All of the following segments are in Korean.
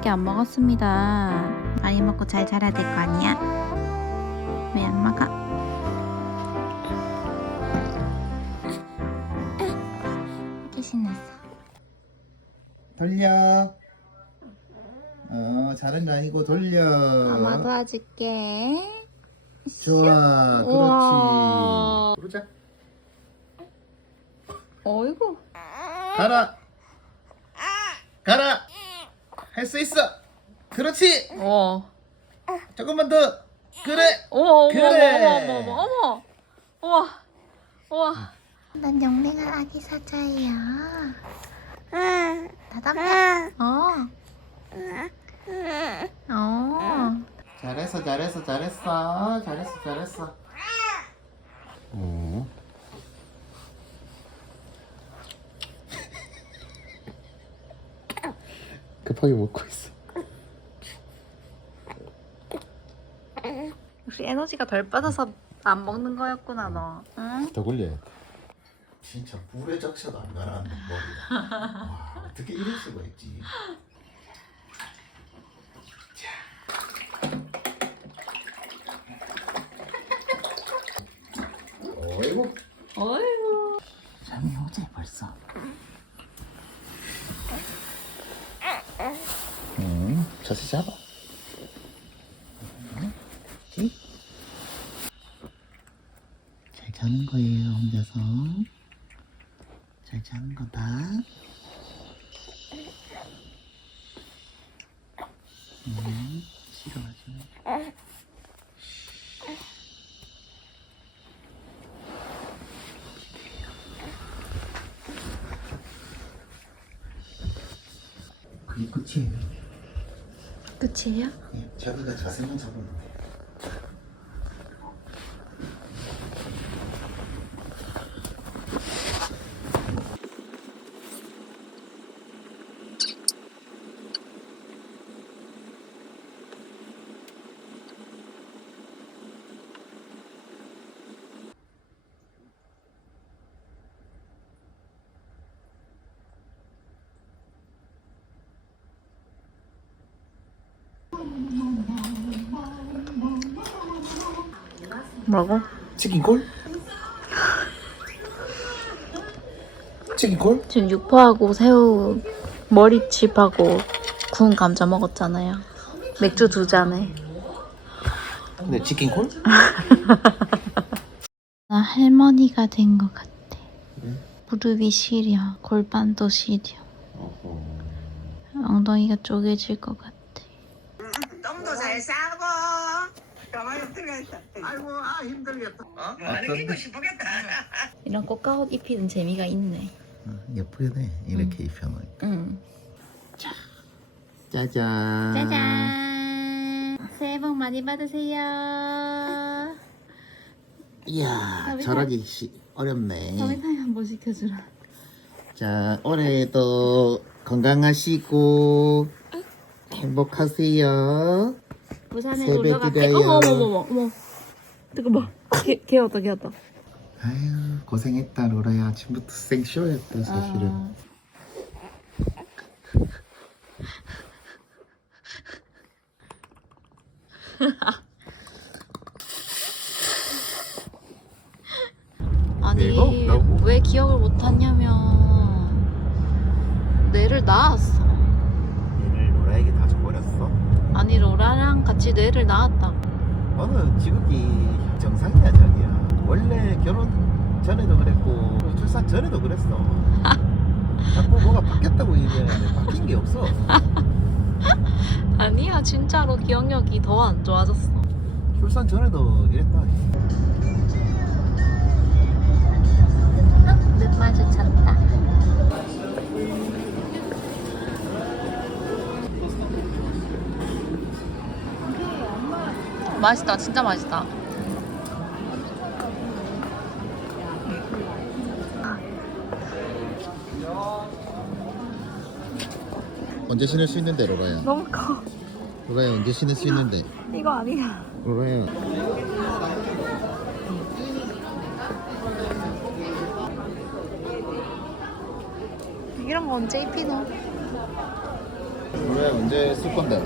하나밖에 안 먹었습니다. 많이 먹고 잘 자라야 될 거 아니야? 왜 안 먹어? 이렇게 신났어. 돌려. 어, 자는 거 아니고 돌려. 엄마 도와줄게. 좋아, 우와. 그렇지. 그러자. 어이구. 가라. 가라. 할 수 있어. 그렇지. 어. 조금만 더. 그래. 어머 어머 그래. 어머 어머 어머 어머. 우와. 우와. 난 영맹한 아기 사자예요. 나답다. 어. 어. 잘했어, 잘했어, 잘했어, 잘했어, 잘했어. 어. 급하게 먹고 있어. 혹시 에너지가 덜 빠져서 안 먹는 거였구나 너. 응? 더 굴려야 돼. 진짜 물에 적셔도 안 가라앉는 머리다. 와, 어떻게 이럴 수가 있지? 자. 어이구. 어이구. 잠이 오지 벌써. 응, 자세 잡아. 잘 자는 거예요, 혼자서. 잘 자는 거다. 응, 싫어하지. 그게 끝이에요. 끝이에요? 예, 자기가 자세만 잡으면 돼. 뭐라고? 치킨콜? 치킨콜? 지금 육포하고 새우 머리칩하고 구운 감자 먹었잖아요. 맥주 두 잔에. 네, 치킨콜? 나 할머니가 된 것 같아. 그래? 무릎이 시려, 골반도 시려, 어허. 엉덩이가 쪼개질 것 같아. 잘 싸고 가만히 있다. 아이고, 아 힘들겠다. 어? 안기고 싶겠다. 이런 꽃가옷 입히는 재미가 있네. 예쁘네 이렇게 입혀놓으니까. 응. 짜잔. 짜잔. 새해 복 많이 받으세요. 이야, 저러기 시, 어렵네. 서비타임 한번 시켜주라. 자, 올해도 건강하시고 행복하세요. 부산에 세배 놀러 갈게. 드려요. 어머 어머 어머 어머. 잠깐만. 개 개웠다 개웠다. 아유, 고생했다, 로라야. 아침부터 생쇼였다, 사실은. 아, 아니? 왜 기억을 못하냐면 뇌를 낳았어. 얘를 로라에게 다 줘버렸어. 아니 뇌를 낳았다. 너는 지극히 정상이야, 자기야. 원래 결혼 전에도 그랬고, 출산 전에도 그랬어. 자꾸 뭐가 바뀌었다고 얘기하는데 바뀐 게 없어. 아니야 진짜로 기억력이 더 안 좋아졌어. 출산 전에도 이랬다. 맛있다, 진짜 맛있다. 언제 신을 수 있는데, 로라야? 너무 커. 로라야, 언제 신을 수 있는데? 이거 아니야. 로라야. 이런 거 언제 입히노? 로라야 언제 쓸 건데?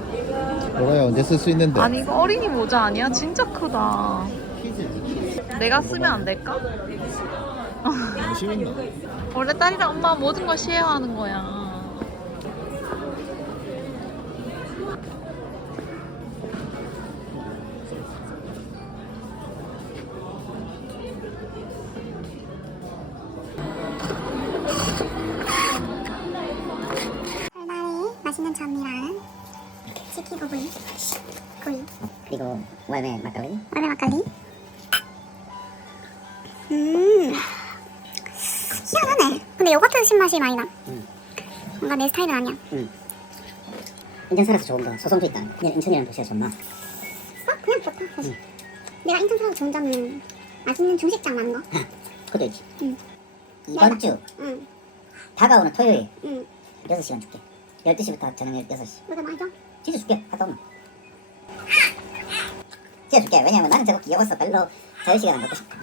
로라야 언제 쓸 수 있는데? 아니 이거 어린이 모자 아니야? 진짜 크다. 내가 쓰면 안 될까? 관심 있나? 원래 딸이랑 엄마 모든 걸 쉐어하는 거야. 맛있는 전이랑 치키고구이 구이. 그리고 월매 막걸리. 얼음 막걸리. 음. 시원하네. 근데 요거트 신맛이 많이 나. 음. 뭔가 내 스타일은 아니야. 인천 살아서 조금 더 소송도 있다. 그냥 인천이라는 도시가 좋나? 어? 그냥 좋다. 사실 내가 인천 살아서 점은 맛있는 중식장 많은 거. 그것도 있지. 응. 이번 주. 응, 다가오는 토요일. 응 6시간 줄게 12시부터 저녁 6시. 그거 말이죠? 진짜 줄게 갔다 오면 진짜 줄게. 왜냐면 나는 저거 귀여워서 별로 자유시간 안 갖고 싶어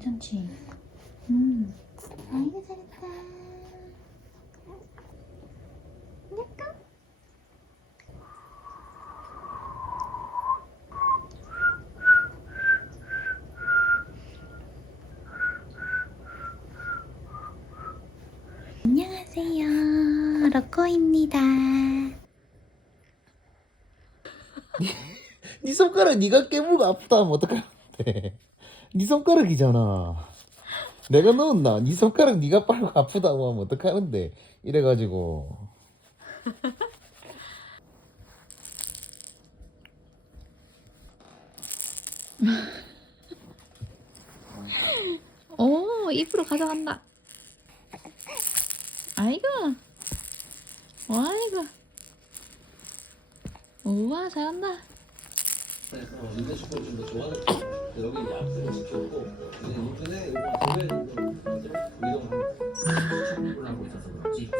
괜찮지? 음. 아이고 잘했다. 안녕하세요. 로코입니다. 네 손가락 네가 깨물고 아프다 하면 어떡하는데 네 손가락이잖아 내가 넣었나? 네 손가락 네가 빨고 아프다고 하면 어떡하는데 이래가지고 오, 입으로 가져간다. 아이고. 아이고. 우와, 잘한다. 어, 인대 축구를 좀더 좋아하는 여기 이제 악수를 지켰고 이제 인근에 이거 도배 정도 이제 이동하고 축구를 하고 있어서 그런지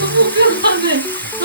너무 웃겨 선배.